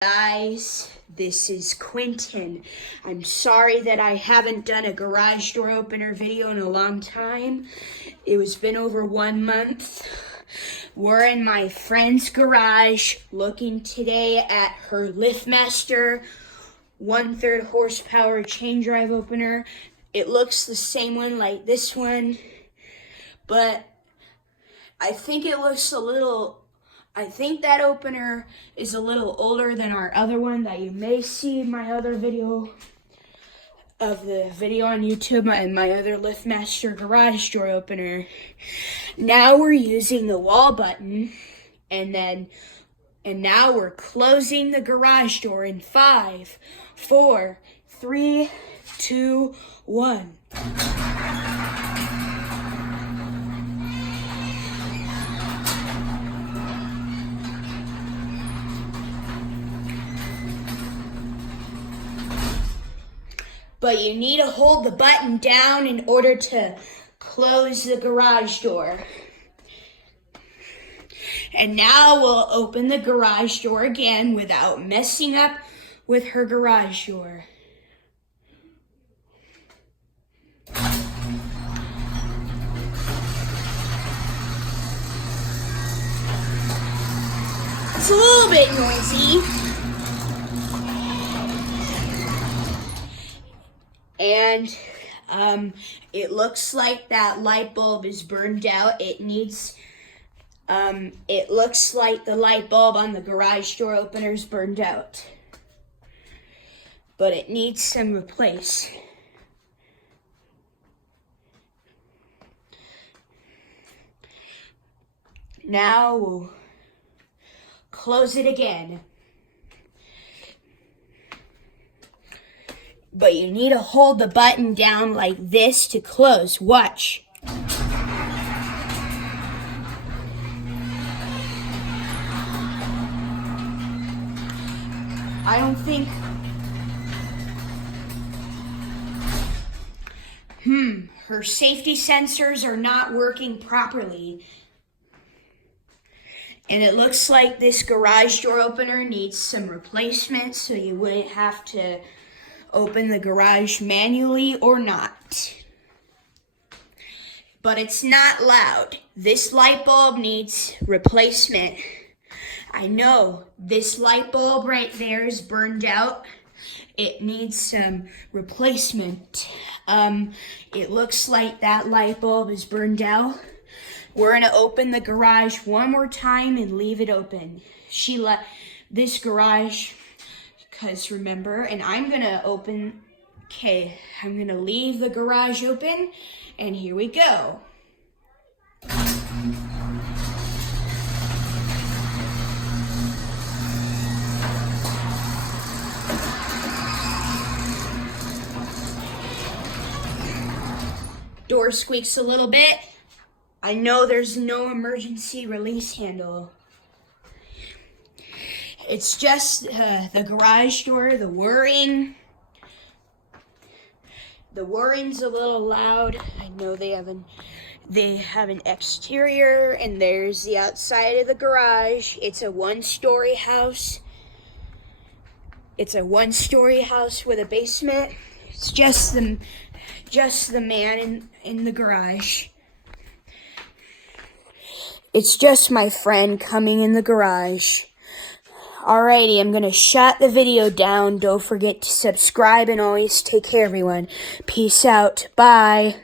Guys, this is Quentin. I'm sorry that I haven't done a garage door opener video in a long time. It was been over 1 month. We're in my friend's garage looking today at her Liftmaster 1/3 horsepower chain drive opener. It looks the same one like this one, but I think that opener is a little older than our other one that you may see in my other video on YouTube and my other Liftmaster garage door opener. Now we're using the wall button and now we're closing the garage door in 5, 4, 3, 2, 1. But you need to hold the button down in order to close the garage door. And now we'll open the garage door again without messing up with her garage door. It's a little bit noisy. And it looks like that light bulb is burned out. It looks like the light bulb on the garage door opener is burned out. But it needs some replace. Now we'll close it again. But you need to hold the button down like this to close. Watch. I don't think... her safety sensors are not working properly. And it looks like this garage door opener needs some replacement, so you wouldn't have to open the garage manually or not. But it's not loud. This light bulb needs replacement. I know this light bulb right there is burned out. It needs some replacement. It looks like that light bulb is burned out. We're gonna open the garage one more time and leave it open. She left this garage, because remember, and I'm gonna leave the garage open, and here we go. Door squeaks a little bit. I know there's no emergency release handle. It's just the garage door, the whirring. The whirring's a little loud. I know they have an exterior, and there's the outside of the garage. It's a one-story house. It's a one-story house with a basement. It's just the man in the garage. It's just my friend coming in the garage. Alrighty, I'm gonna shut the video down. Don't forget to subscribe and always take care, everyone. Peace out. Bye.